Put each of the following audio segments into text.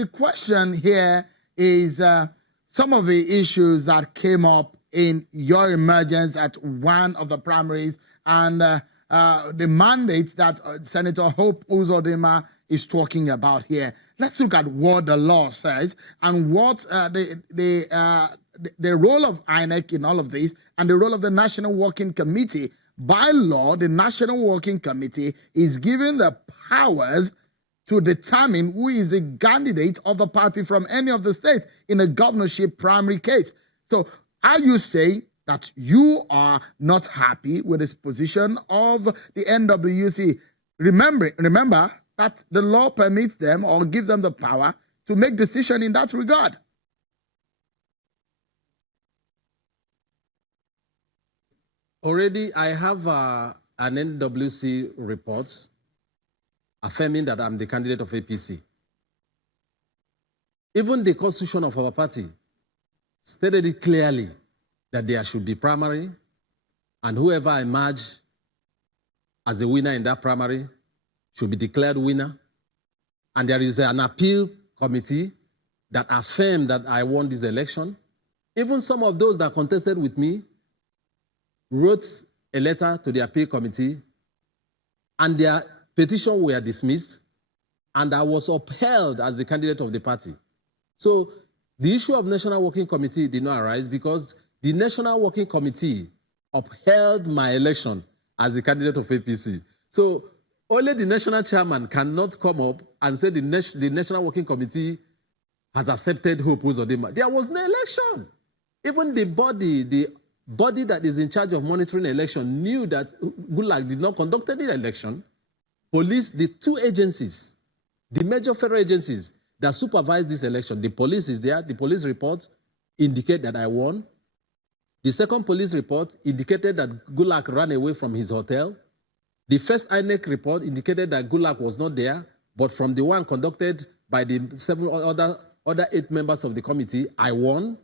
the question here is some of the issues that came up in your emergence at one of the primaries and the mandates that Senator Hope Uzodinma is talking about here. Let's look at what the law says and what the role of INEC in all of this and the role of the National Working Committee. By law, the National Working Committee is given the powers to determine who is the candidate of the party from any of the states in a governorship primary case. So are you saying that you are not happy with this position of the NWC? Remember that the law permits them or gives them the power to make decision in that regard. Already, I have an NWC report affirming that I'm the candidate of APC. Even the constitution of our party stated it clearly that there should be primary, and whoever emerge as a winner in that primary should be declared winner. And there is an appeal committee that affirmed that I won this election. Even some of those that contested with me wrote a letter to the appeal committee, and their petition were dismissed, and I was upheld as the candidate of the party. So the issue of National Working Committee did not arise because the National Working Committee upheld my election as the candidate of APC. So only the national chairman cannot come up and say the National Working Committee has accepted Hope Uzodinma. There was no election. Even the body that is in charge of monitoring election knew that Goodluck did not conduct any election. Police, the two agencies, the major federal agencies that supervise this election, the police is there. The police report indicate that I won. The second police report indicated that Goodluck ran away from his hotel. The first INEC report indicated that Goodluck was not there, but from the one conducted by the other 8 members of the committee, I won.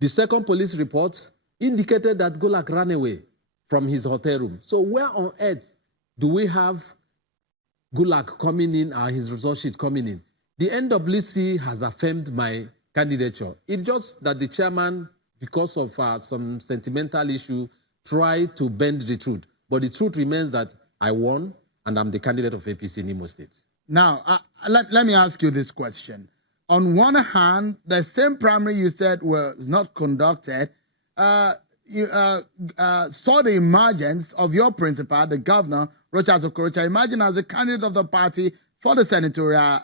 The second police report indicated that Goodluck ran away from his hotel room. So where on earth do we have Goodluck coming in or his result sheet coming in? The NWC has affirmed my candidature. It's just that the chairman, because of some sentimental issue, tried to bend the truth. But the truth remains that I won, and I'm the candidate of APC in Imo State. Now, let me ask you this question. On one hand, the same primary you said was not conducted, you saw the emergence of your principal, the governor, Rochas Okorocha, emerging as a candidate of the party for the senatorial,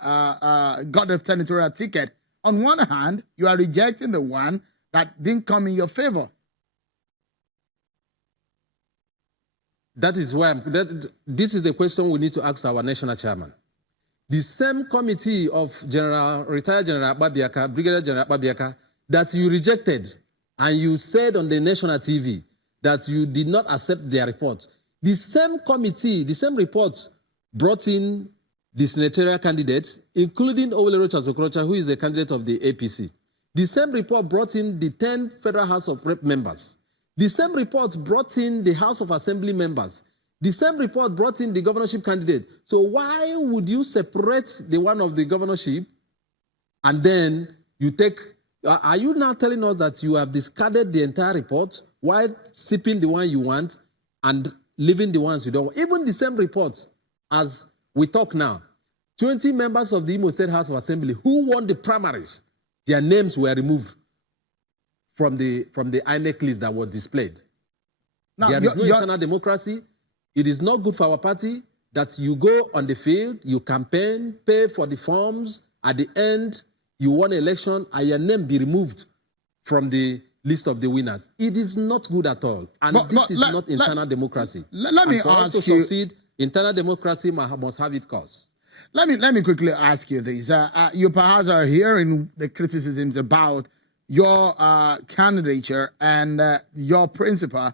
got the senatorial ticket. On one hand, you are rejecting the one that didn't come in your favor. That is why this is the question we need to ask our national chairman. The same committee of retired General Babiaka, Brigadier General Babiaka, that you rejected and you said on the national TV that you did not accept their report. The same committee, the same report brought in the senatorial candidate, including Owele Rochas Okorocha, who is a candidate of the APC. The same report brought in the 10 Federal House of Rep members. The same report brought in the House of Assembly members. The same report brought in the governorship candidate. So why would you separate the one of the governorship and then you take, are you now telling us that you have discarded the entire report while skipping the one you want and leaving the ones you don't want? Even the same report, as we talk now, 20 members of the Imo State House of Assembly who won the primaries, their names were removed from the INEC list that was displayed. Now, there is no internal democracy. It is not good for our party that you go on the field, you campaign, pay for the forms, at the end, you won an election, and your name be removed from the list of the winners. It is not good at all. And this is not internal democracy. Let me ask you, to succeed, internal democracy must have its cause. Let me quickly ask you this. You perhaps are hearing the criticisms about your candidature and your principal.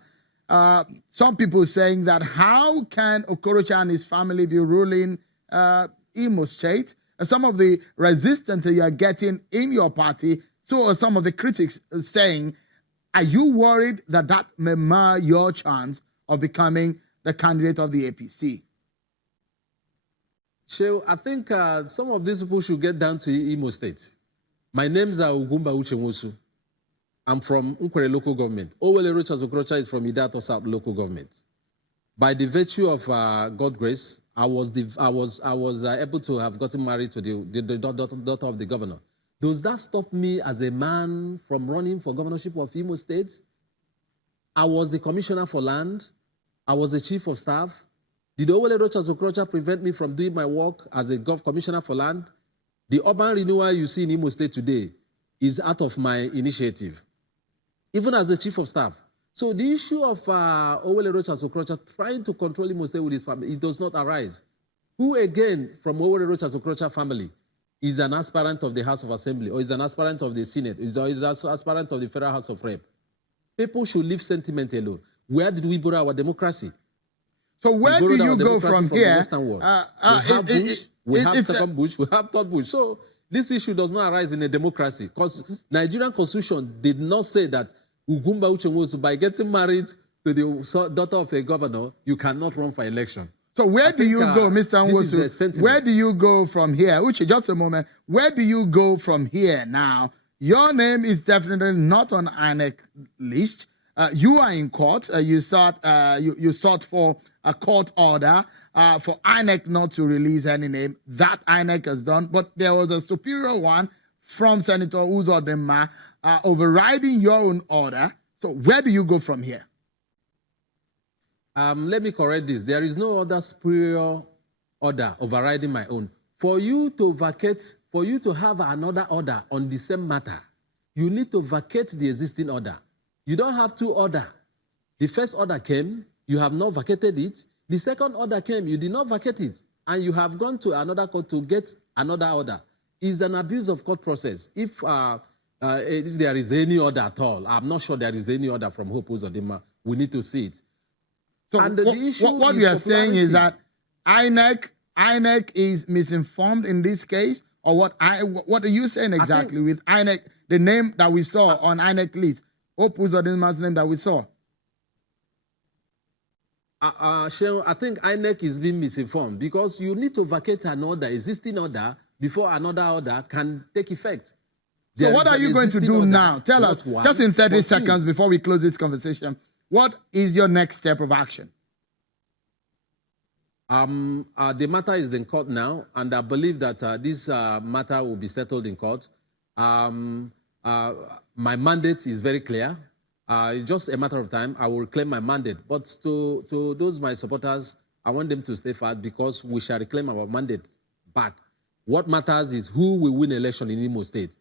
Some people saying that how can Okorocha and his family be ruling Imo State? Some of the resistance that you are getting in your party, so are some of the critics saying, are you worried that that may mar your chance of becoming the candidate of the APC? Shehu, I think some of these people should get down to Imo State. My names are Ugumba Nwosu. I'm from Nkwere local government. Owele Rochas Okorocha is from Idato South local government. By the virtue of God's grace, I was able to have gotten married to the daughter of the governor. Does that stop me as a man from running for governorship of Imo State? I was the commissioner for land. I was the chief of staff. Did Owele Rochas Okorocha prevent me from doing my work as a commissioner for land? The urban renewal you see in Imo State today is out of my initiative, even as the chief of staff. So the issue of Owele Rochas Okorocha trying to control Imo State with his family, it does not arise. Who again from Owele Rochas Okorocha family is an aspirant of the House of Assembly, or is an aspirant of the Senate, or is an aspirant of the Federal House of Rep? People should leave sentiment alone. Where did we borrow our democracy? So where do you go from here? We have Bush, we have second Bush, we have third Bush. So this issue does not arise in a democracy, because Nigerian Constitution did not say that Ugumba Nwosu, by getting married to the daughter of a governor, you cannot run for election. So where do you go, Mr. Nwosu? Where do you go from here? Uche, just a moment. Where do you go from here now? Your name is definitely not on INEC list. You are in court. You sought for a court order for INEC not to release any name. That INEC has done. But there was a superior one from Senator Uzodinma overriding your own order. So where do you go from here? Let me correct this. There is no other superior order overriding my own. For you to vacate, for you to have another order on the same matter, you need to vacate the existing order. You don't have two orders. The first order came, you have not vacated it. The second order came, you did not vacate it. And you have gone to another court to get another order. It's an abuse of court process. If there is any order at all, I'm not sure there is any order from Hope Uzodinma. We need to see it. So and the issue what we are saying is that INEC is misinformed in this case, or what are you saying exactly with INEC, the name that we saw on INEC list, Hope Uzodinma's name that we saw? Shehu, I think INEC is being misinformed, because you need to vacate an order, existing order, before another order can take effect. So what are you going to do now? Tell us, just in 30 seconds before we close this conversation, what is your next step of action? The matter is in court now, and I believe that this matter will be settled in court. My mandate is very clear. It's just a matter of time. I will reclaim my mandate. But to those my supporters, I want them to stay fast, because we shall reclaim our mandate back. What matters is who will win election in Imo State.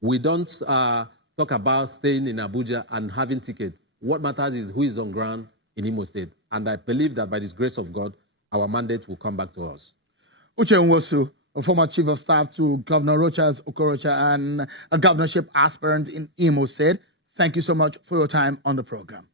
We don't talk about staying in Abuja and having tickets. What matters is who is on ground in Imo State. And I believe that by the grace of God, our mandate will come back to us. Uche Nwosu, a former chief of staff to Governor Rochas Okorocha and a governorship aspirant in Imo State, thank you so much for your time on the program.